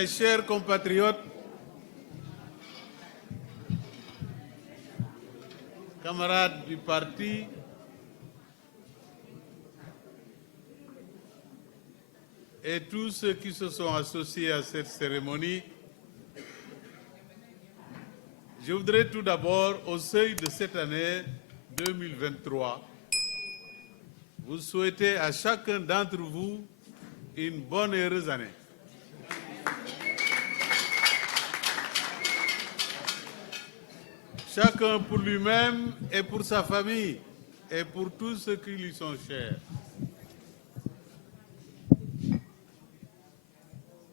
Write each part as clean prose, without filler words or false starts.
Mes chers compatriotes, camarades du parti, et tous ceux qui se sont associés à cette cérémonie, je voudrais tout d'abord, au seuil de cette année 2023, vous souhaiter à chacun d'entre vous une bonne et heureuse année. Chacun pour lui-même et pour sa famille et pour tous ceux qui lui sont chers.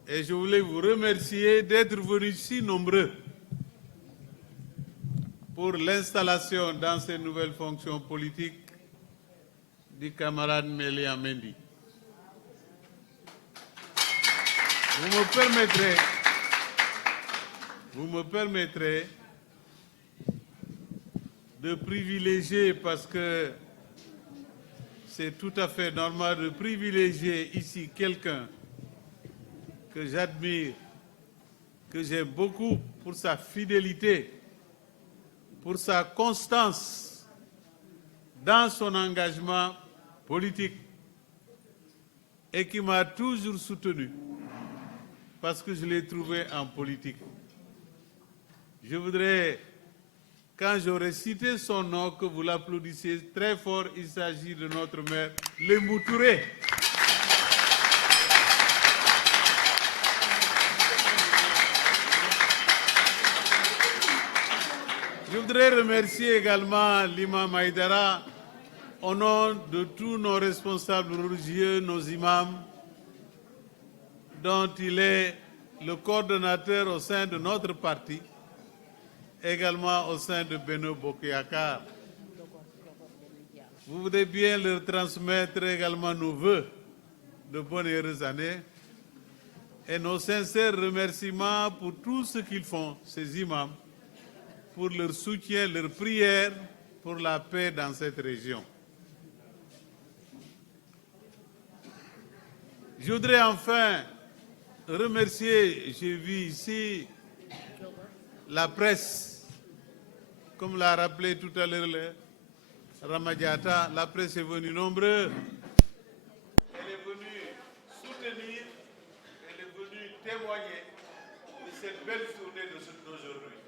Et je voulais vous remercier d'être venus si nombreux pour l'installation dans ces nouvelles fonctions politiques du camarade Melia Mendy. Vous me permettrez de privilégier, parce que c'est tout à fait normal de privilégier ici quelqu'un que j'admire, que j'aime beaucoup pour sa fidélité, pour sa constance dans son engagement politique et qui m'a toujours soutenu parce que je l'ai trouvé en politique. Je voudrais, quand j'aurai cité son nom, que vous l'applaudissiez très fort. Il s'agit de notre maire, Lembo Touré. Je voudrais remercier également l'imam Haïdara au nom de tous nos responsables religieux, nos imams, dont il est le coordonnateur au sein de notre parti, également au sein de Benno Bokk Yakaar. Vous voudrez bien leur transmettre également nos vœux de bonnes et heureuses années et nos sincères remerciements pour tout ce qu'ils font, ces imams, pour leur soutien, leur prière pour la paix dans cette région. Je voudrais enfin remercier, j'ai vu ici la presse, comme l'a rappelé tout à l'heure Ramadiata, la presse est venue nombreuse. Elle est venue soutenir, elle est venue témoigner de cette belle journée d'aujourd'hui.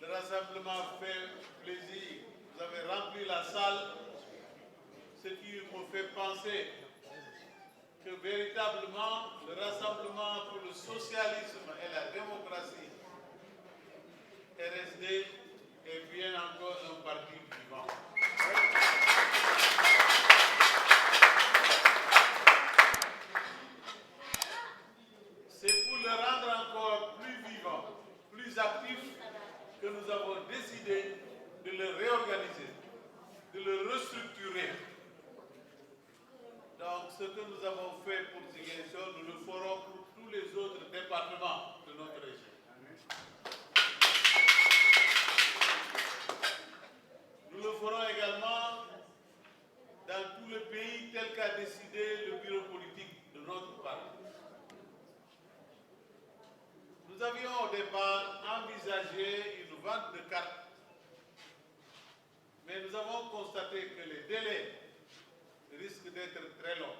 Le rassemblement fait plaisir. Vous avez rempli la salle, ce qui me fait penser que véritablement le rassemblement pour le socialisme et la démocratie, RSD, est bien encore un parti vivant. C'est pour le rendre encore plus vivant, plus actif, que nous avons décidé de le réorganiser, de le restructurer. Donc, ce que nous avons fait pour Ziguinchor, nous le ferons pour tous les autres départements de notre région. Nous le ferons également dans tout le pays tel qu'a décidé le bureau politique de notre parti. Nous avions au départ envisagé une vente de cartes, mais nous avons constaté que les délais risquent d'être très longs.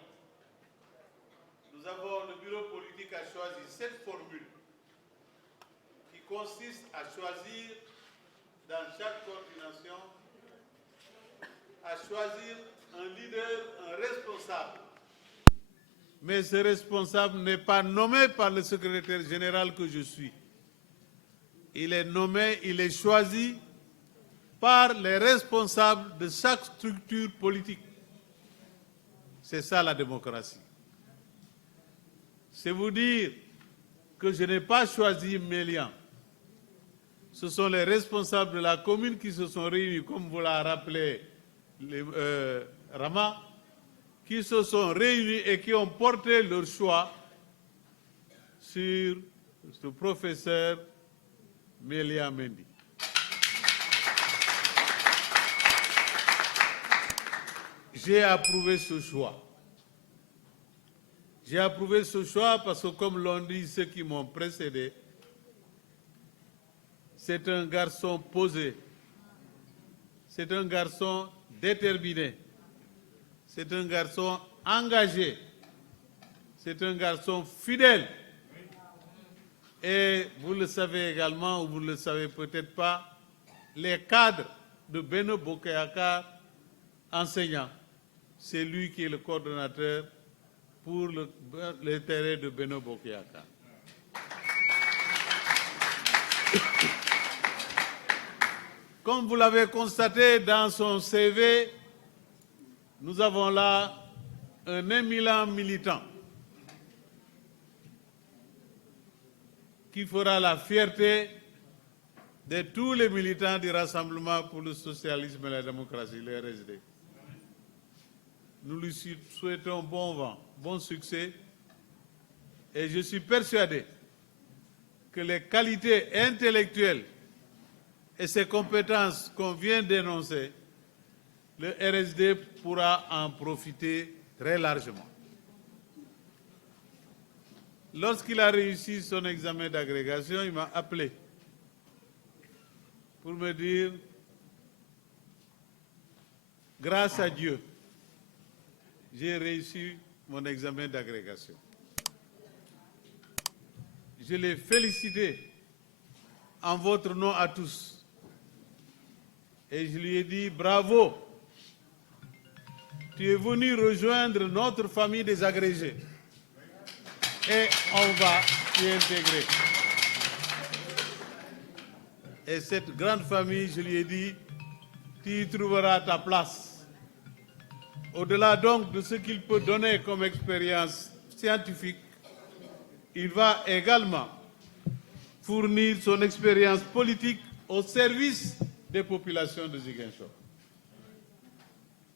Le bureau politique a choisi cette formule qui consiste à choisir dans chaque coordination, à choisir un leader, un responsable. Mais ce responsable n'est pas nommé par le secrétaire général que je suis. Il est nommé, il est choisi par les responsables de chaque structure politique. C'est ça la démocratie. C'est vous dire que je n'ai pas choisi Mélian. Ce sont les responsables de la commune qui se sont réunis, comme vous l'a rappelé Rama, qui se sont réunis et qui ont porté leur choix sur ce professeur Melia Mendy. J'ai approuvé ce choix. J'ai approuvé ce choix parce que, comme l'ont dit ceux qui m'ont précédé, c'est un garçon posé, c'est un garçon déterminé, c'est un garçon engagé, c'est un garçon fidèle. Et vous le savez également, ou vous ne le savez peut-être pas, les cadres de Benno Bokk Yakaar enseignants, c'est lui qui est le coordonnateur pour le terrain de Benno Bokk Yakaar. Comme vous l'avez constaté dans son CV, nous avons là un éminent militant qui fera la fierté de tous les militants du Rassemblement pour le socialisme et la démocratie, le RSD. Nous lui souhaitons bon vent, bon succès, et je suis persuadé que les qualités intellectuelles et ses compétences qu'on vient d'énoncer, le RSD pourra en profiter très largement. Lorsqu'il a réussi son examen d'agrégation, il m'a appelé pour me dire, grâce à Dieu, j'ai réussi mon examen d'agrégation. Je l'ai félicité en votre nom à tous. Et je lui ai dit, bravo, tu es venu rejoindre notre famille des agrégés. Et on va t'y intégrer. Et cette grande famille, je lui ai dit, tu y trouveras ta place. Au-delà donc de ce qu'il peut donner comme expérience scientifique, il va également fournir son expérience politique au service des populations de Ziguinchor,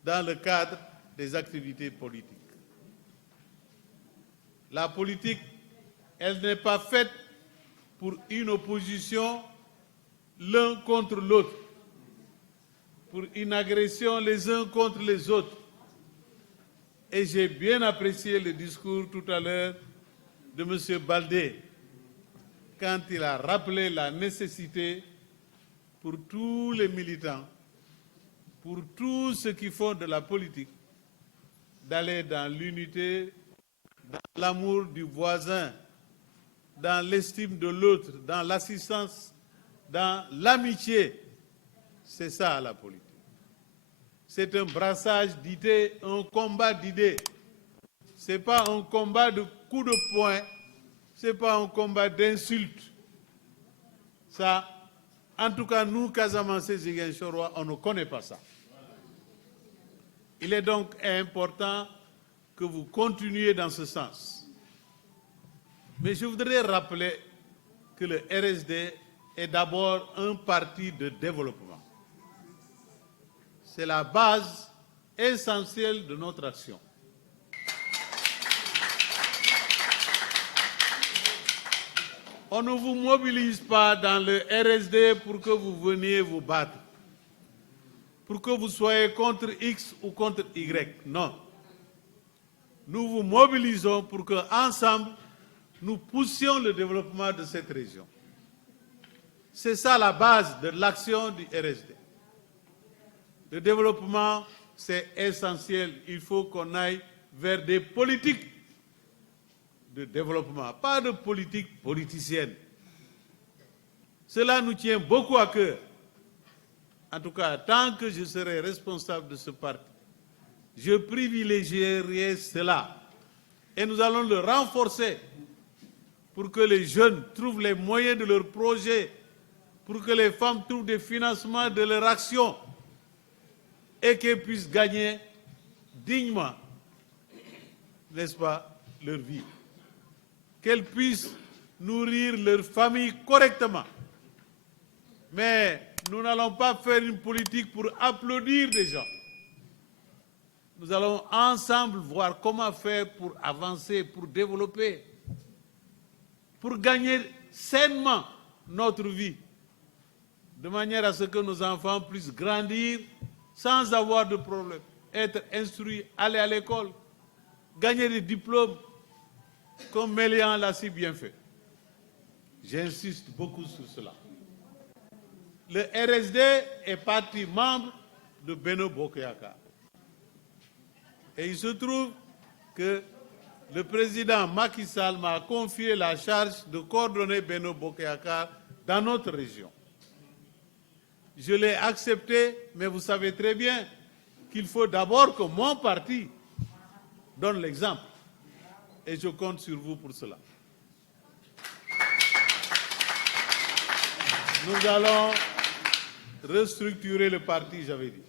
dans le cadre des activités politiques. La politique, elle n'est pas faite pour une opposition l'un contre l'autre, pour une agression les uns contre les autres. Et j'ai bien apprécié le discours tout à l'heure de M. Baldé, quand il a rappelé la nécessité pour tous les militants, pour tous ceux qui font de la politique, d'aller dans l'unité, dans l'amour du voisin, dans l'estime de l'autre, dans l'assistance, dans l'amitié. C'est ça la politique. C'est un brassage d'idées, un combat d'idées. Ce n'est pas un combat de coups de poing, ce n'est pas un combat d'insultes. Ça, en tout cas, nous, Casamançais Ziguinchorois, on ne connaît pas ça. Il est donc important que vous continuiez dans ce sens. Mais je voudrais rappeler que le RSD est d'abord un parti de développement. C'est la base essentielle de notre action. On ne vous mobilise pas dans le RSD pour que vous veniez vous battre, pour que vous soyez contre X ou contre Y. Non. Nous vous mobilisons pour que, ensemble, nous poussions le développement de cette région. C'est ça la base de l'action du RSD. Le développement, c'est essentiel. Il faut qu'on aille vers des politiques de développement, pas de politique politicienne. Cela nous tient beaucoup à cœur. En tout cas, tant que je serai responsable de ce parti, je privilégierai cela. Et nous allons le renforcer pour que les jeunes trouvent les moyens de leurs projets, pour que les femmes trouvent des financements de leur action et qu'elles puissent gagner dignement, n'est-ce pas, leur vie. Qu'elles puissent nourrir leur famille correctement. Mais nous n'allons pas faire une politique pour applaudir des gens. Nous allons ensemble voir comment faire pour avancer, pour développer, pour gagner sainement notre vie, de manière à ce que nos enfants puissent grandir sans avoir de problème, être instruits, aller à l'école, gagner des diplômes comme Mélian l'a si bien fait. J'insiste beaucoup sur cela. Le RSD est parti membre de Benno Bokk Yakaar. Et il se trouve que le président Macky Sall m'a confié la charge de coordonner Benno Bokk Yakaar dans notre région. Je l'ai accepté, mais vous savez très bien qu'il faut d'abord que mon parti donne l'exemple. Et je compte sur vous pour cela. Nous allons restructurer le parti, j'avais dit.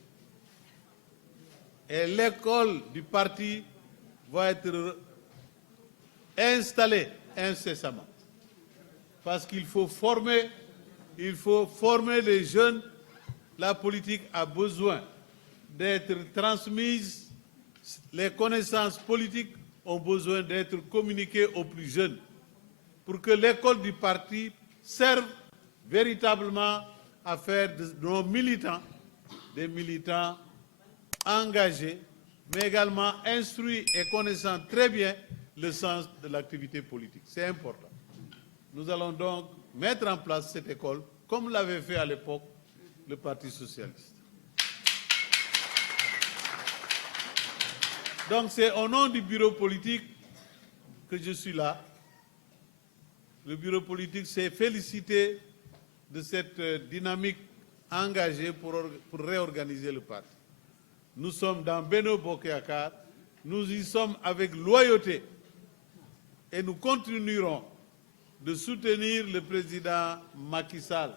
Et l'école du parti va être installée incessamment. Parce qu'il faut former les jeunes. La politique a besoin d'être transmise. Les connaissances politiques ont besoin d'être communiquées aux plus jeunes pour que l'école du parti serve véritablement à faire de nos militants des militants engagés, mais également instruits et connaissant très bien le sens de l'activité politique. C'est important. Nous allons donc mettre en place cette école, comme l'avait fait à l'époque le Parti socialiste. Donc c'est au nom du bureau politique que je suis là. Le bureau politique s'est félicité de cette dynamique engagée pour réorganiser le parti. Nous sommes dans Benno Bokk Yakaar, nous y sommes avec loyauté et nous continuerons de soutenir le président Macky Sall.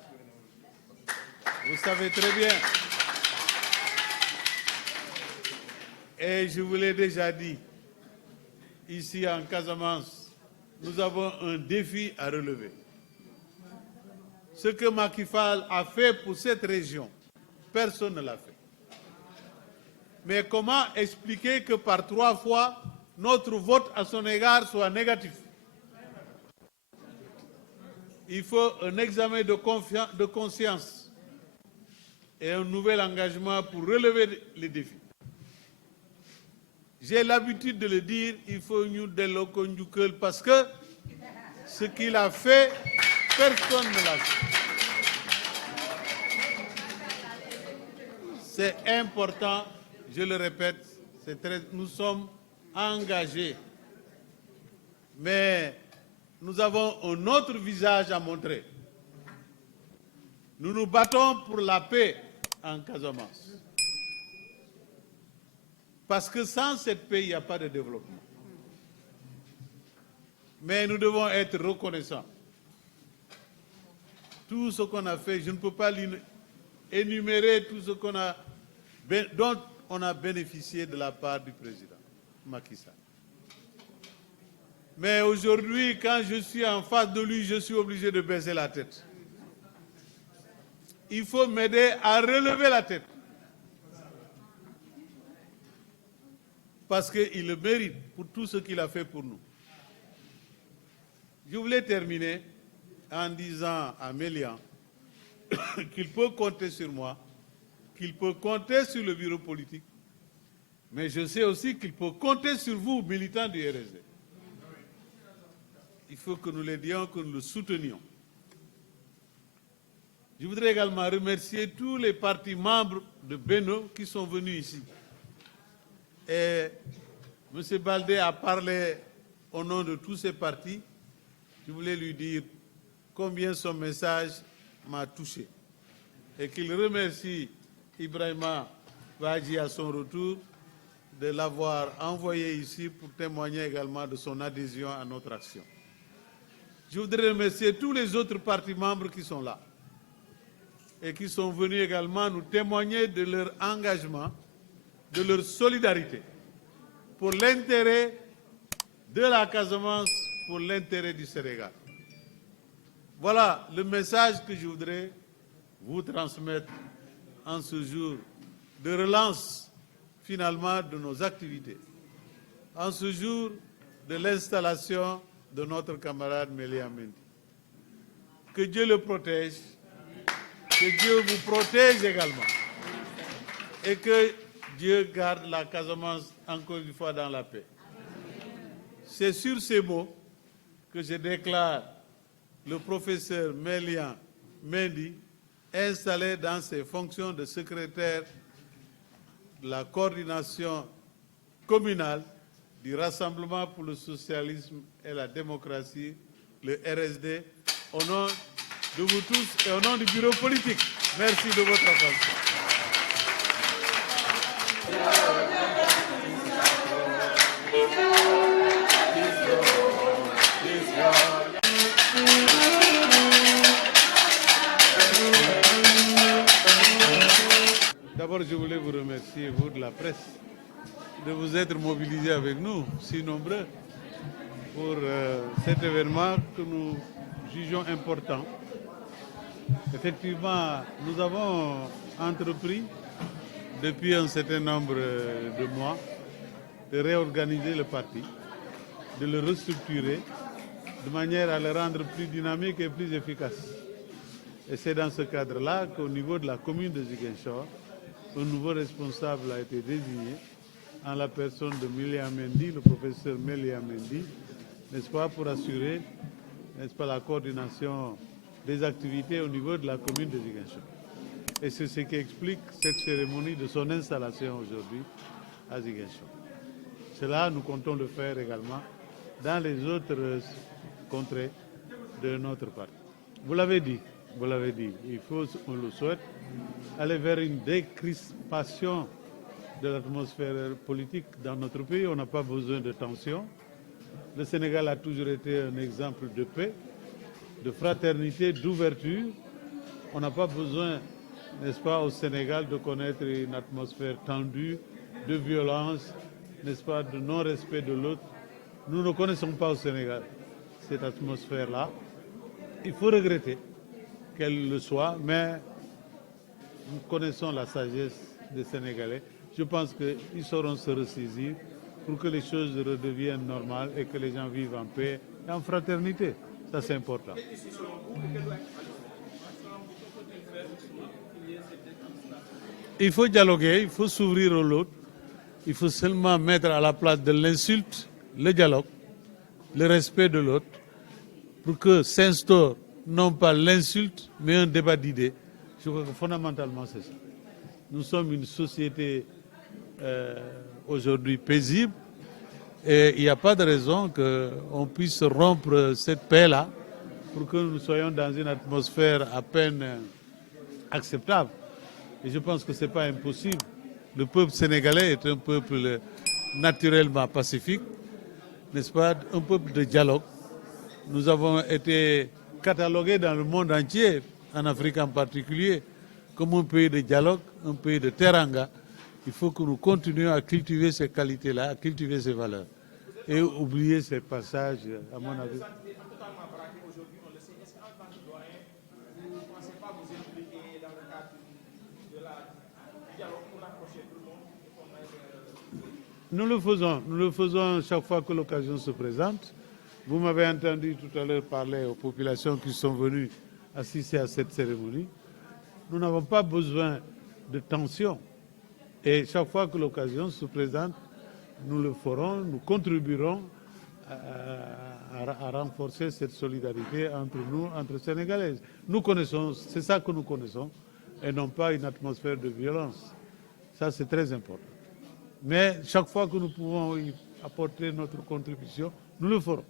Vous savez très bien. Et je vous l'ai déjà dit, ici en Casamance, nous avons un défi à relever. Ce que Macky Sall a fait pour cette région, personne ne l'a fait. Mais comment expliquer que par 3 fois, notre vote à son égard soit négatif? Il faut un examen de conscience et un nouvel engagement pour relever les défis. J'ai l'habitude de le dire, il faut nous delloo ko njukkal parce que ce qu'il a fait, personne ne l'a fait. C'est important, je le répète, nous sommes engagés. Mais nous avons un autre visage à montrer. Nous nous battons pour la paix en Casamance. Parce que sans cette paix, il n'y a pas de développement. Mais nous devons être reconnaissants. Tout ce qu'on a fait, je ne peux pas énumérer tout ce dont on a bénéficié de la part du président Macky Sall. Mais aujourd'hui, quand je suis en face de lui, je suis obligé de baisser la tête. Il faut m'aider à relever la tête. Parce qu'il le mérite pour tout ce qu'il a fait pour nous. Je voulais terminer en disant à Mélian qu'il peut compter sur moi, qu'il peut compter sur le bureau politique, mais je sais aussi qu'il peut compter sur vous, militants du RSD. Il faut que nous l'aidions, que nous le soutenions. Je voudrais également remercier tous les partis membres de Benno qui sont venus ici. Et M. Baldé a parlé au nom de tous ces partis. Je voulais lui dire combien son message m'a touché. Et qu'il remercie Ibrahima Badji à son retour de l'avoir envoyé ici pour témoigner également de son adhésion à notre action. Je voudrais remercier tous les autres partis membres qui sont là et qui sont venus également nous témoigner de leur engagement, de leur solidarité pour l'intérêt de la Casamance, pour l'intérêt du Sénégal. Voilà le message que je voudrais vous transmettre en ce jour de relance finalement de nos activités, en ce jour de l'installation de notre camarade Mélian Mendy. Que Dieu le protège, que Dieu vous protège également et que Dieu garde la Casamance encore une fois dans la paix. C'est sur ces mots que je déclare le professeur Mélian Mendy installé dans ses fonctions de secrétaire de la coordination communale du Rassemblement pour le socialisme et la démocratie, le RSD, au nom de vous tous et au nom du bureau politique. Merci de votre attention. D'abord, je voulais vous remercier, vous de la presse, de vous être mobilisés avec nous, si nombreux, pour cet événement que nous jugeons important. Effectivement, nous avons entrepris depuis un certain nombre de mois de réorganiser le parti, de le restructurer de manière à le rendre plus dynamique et plus efficace. Et c'est dans ce cadre-là qu'au niveau de la commune de Ziguinchor, un nouveau responsable a été désigné en la personne de Mélian Mendy, le professeur Mélian Mendy, n'est-ce pas, pour assurer, n'est-ce pas, la coordination des activités au niveau de la commune de Ziguinchor. Et c'est ce qui explique cette cérémonie de son installation aujourd'hui à Ziguinchor. Cela, nous comptons le faire également dans les autres contrées de notre parti. Vous l'avez dit, il faut, on le souhaite, aller vers une décrispation de l'atmosphère politique dans notre pays. On n'a pas besoin de tension. Le Sénégal a toujours été un exemple de paix, de fraternité, d'ouverture. On n'a pas besoin, n'est-ce pas, au Sénégal de connaître une atmosphère tendue, de violence, n'est-ce pas, de non-respect de l'autre. Nous ne connaissons pas au Sénégal cette atmosphère-là. Il faut regretter qu'elle le soit, mais nous connaissons la sagesse des Sénégalais. Je pense qu'ils sauront se ressaisir pour que les choses redeviennent normales et que les gens vivent en paix et en fraternité. Ça, c'est important. Il faut dialoguer, il faut s'ouvrir à l'autre. Il faut seulement mettre à la place de l'insulte le dialogue, le respect de l'autre, pour que s'instaure non pas l'insulte, mais un débat d'idées. Je crois que fondamentalement, c'est ça. Nous sommes une société aujourd'hui paisible et il n'y a pas de raison qu'on puisse rompre cette paix-là pour que nous soyons dans une atmosphère à peine acceptable. Et je pense que ce n'est pas impossible. Le peuple sénégalais est un peuple naturellement pacifique, n'est-ce pas, un peuple de dialogue. Nous avons été catalogués dans le monde entier, en Afrique en particulier, comme un pays de dialogue, un pays de teranga. Il faut que nous continuions à cultiver ces qualités-là, à cultiver ces valeurs. Et oublier ces passages, à mon avis. Nous le faisons chaque fois que l'occasion se présente. Vous m'avez entendu tout à l'heure parler aux populations qui sont venues assister à cette cérémonie. Nous n'avons pas besoin de tension. Et chaque fois que l'occasion se présente, nous le ferons, nous contribuerons à renforcer cette solidarité entre nous, entre Sénégalaises. Nous connaissons, c'est ça que nous connaissons, et non pas une atmosphère de violence. Ça, c'est très important. Mais chaque fois que nous pouvons y apporter notre contribution, nous le ferons.